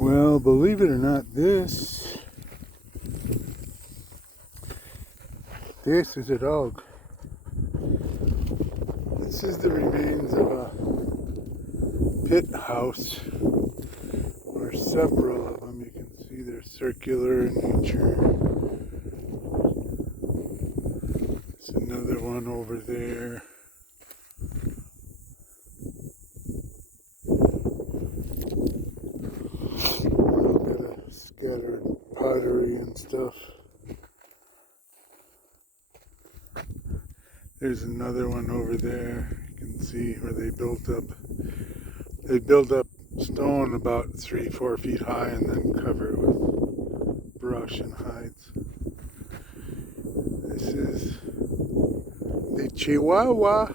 Well, believe it or not, this is a dog. This is the remains of a pit house, or several of them. You can see they're circular in nature. There's another one over there. A little bit of scattered pottery and stuff. There's another one over there. You can see where they built up stone about 3-4 feet high and then cover it with brush and hides. This is the Chihuahua.